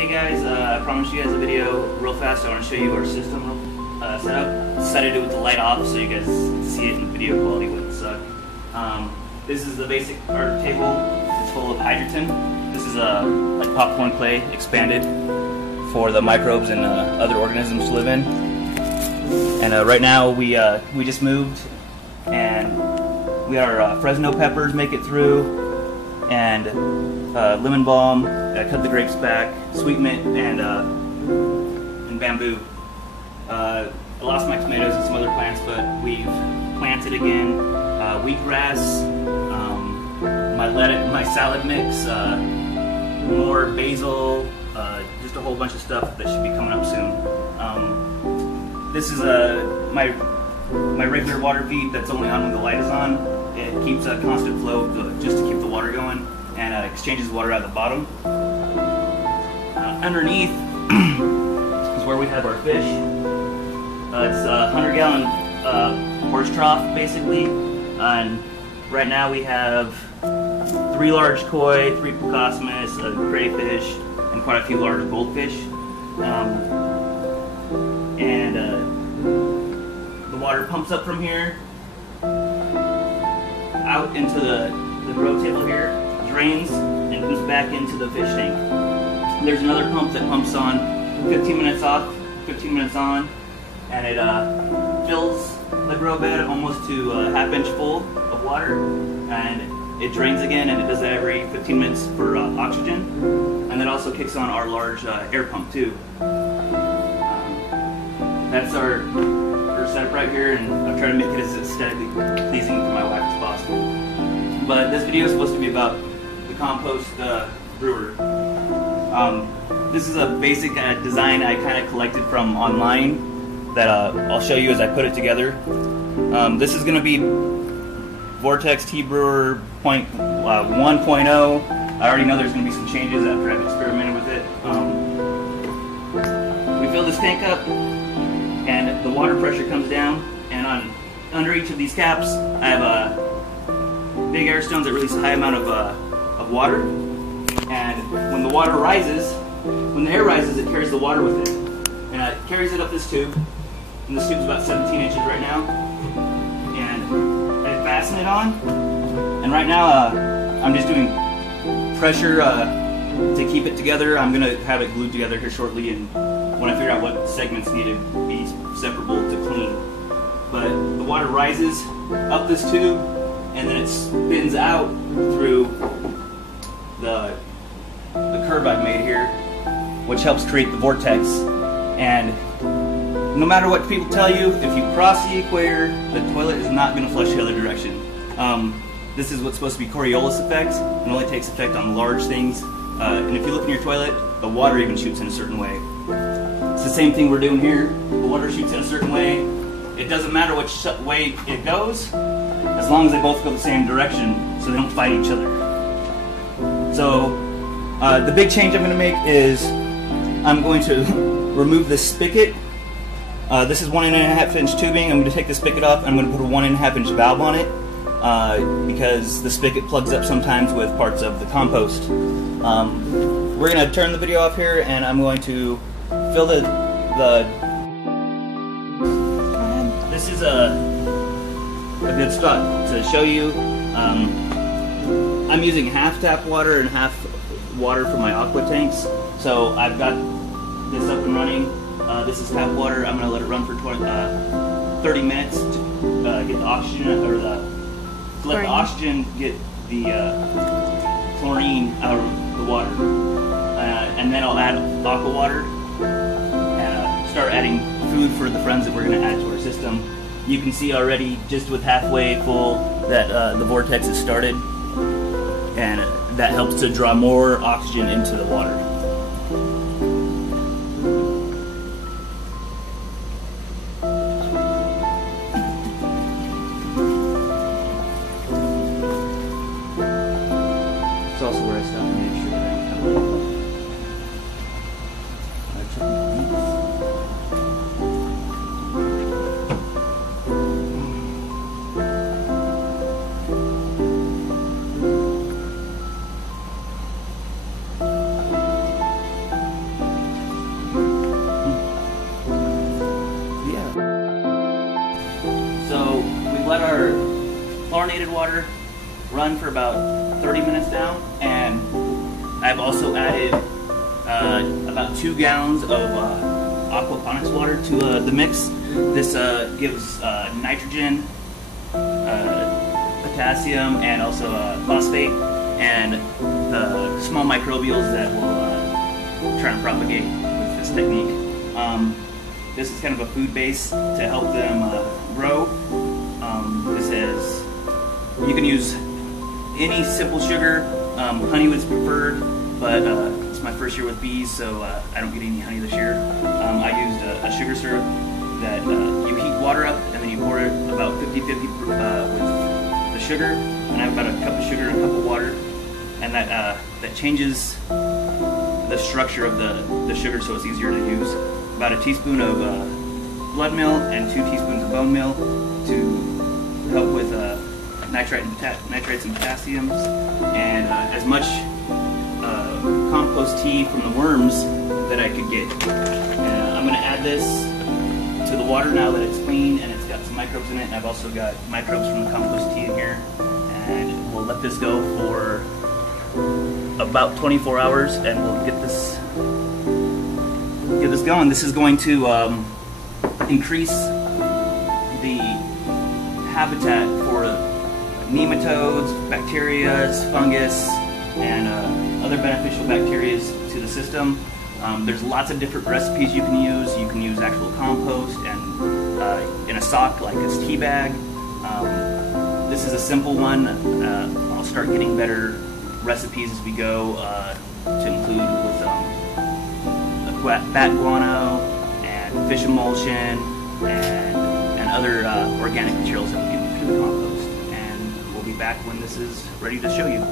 Hey guys, I promised you guys a video real fast. I want to show you our system setup. Decided to do it with the light off so you guys can see it and the video quality wouldn't suck. This is the basic art table. It's full of hydrogen. This is like popcorn clay expanded for the microbes and other organisms to live in. And right now we just moved, and we got our Fresno peppers make it through, and lemon balm. I cut the grapes back, sweet mint, and bamboo. I lost my tomatoes and some other plants, but we've planted again. Wheatgrass, my salad mix, more basil, just a whole bunch of stuff that should be coming up soon. This is my regular water feed that's only on when the light is on. It keeps a constant flow just to keep the water going, and exchanges water out of the bottom. Underneath is where we have our fish. It's a 100-gallon horse trough, basically. And right now we have 3 large koi, 3 plecosmus, a crayfish, and quite a few large goldfish. The water pumps up from here out into the grow table here, drains, and comes back into the fish tank. There's another pump that pumps on 15 minutes off, 15 minutes on, and it fills the grow bed almost to a half-inch full of water, and it drains again, and it does that every 15 minutes for oxygen, and that also kicks on our large air pump too. That's our setup right here, and I've tried to make it as aesthetically pleasing to my wife as possible. But this video is supposed to be about the Compost brewer. This is a basic design I kind of collected from online that I'll show you as I put it together. This is going to be Vortex Tea Brewer 1.0. I already know there's going to be some changes after I've experimented with it. We fill this tank up, and the water pressure comes down, and under each of these caps I have big air stones that release a high amount of water, and when the water rises, when the air rises, it carries the water with it, and it carries it up this tube, and this tube's about 17 inches right now, and I fasten it on, and right now I'm just doing pressure to keep it together. I'm going to have it glued together here shortly, and when I figure out what segments need to be separable to clean. But the water rises up this tube, and then it spins out through the curve I've made here, which helps create the vortex. And no matter what people tell you, if you cross the equator, the toilet is not going to flush the other direction. This is what's supposed to be Coriolis effect. It only takes effect on large things. And if you look in your toilet, the water even shoots in a certain way. It's the same thing we're doing here. The water shoots in a certain way. It doesn't matter which way it goes, as long as they both go the same direction, so they don't fight each other. So the big change I'm going to make is I'm going to remove this spigot. This is 1.5-inch tubing. I'm going to take the spigot off. I'm going to put a 1.5-inch valve on it because the spigot plugs up sometimes with parts of the compost. We're going to turn the video off here, and I'm going to fill This is a good spot to show you. I'm using half tap water and half water for my aqua tanks. So I've got this up and running. This is tap water. I'm going to let it run for 30 minutes to get the oxygen, or let the oxygen get the chlorine out of the water. And then I'll add aqua water and start adding food for the friends that we're going to add to our system. You can see already, just with halfway full, that the vortex has started, and that helps to draw more oxygen into the water. It's also where I stop and make sure that I don't have chlorinated water, run for about 30 minutes down, and I've also added about 2 gallons of Aquaponics water to the mix. This gives nitrogen, potassium, and also phosphate, and the small microbials that will try and propagate with this technique. This is kind of a food base to help them grow. This is, you can use any simple sugar. Honey was preferred, but it's my first year with bees, so I don't get any honey this year. I used a sugar syrup that you heat water up, and then you pour it about 50-50 with the sugar, and I've got a cup of sugar and a cup of water, and that changes the structure of the sugar so it's easier to use. About a teaspoon of blood meal and 2 teaspoons of bone meal to help with nitrates and potassiums, and as much compost tea from the worms that I could get. I'm going to add this to the water now that it's clean and it's got some microbes in it, and I've also got microbes from the compost tea in here, and we'll let this go for about 24 hours and we'll get this going. This is going to increase the habitat for nematodes, bacteria, fungus, and other beneficial bacteria to the system. There's lots of different recipes you can use. You can use actual compost and in a sock like this tea bag. This is a simple one. I'll start getting better recipes as we go to include with bat guano and fish emulsion and other organic materials that we can through the compost. And we'll be back when this is ready to show you.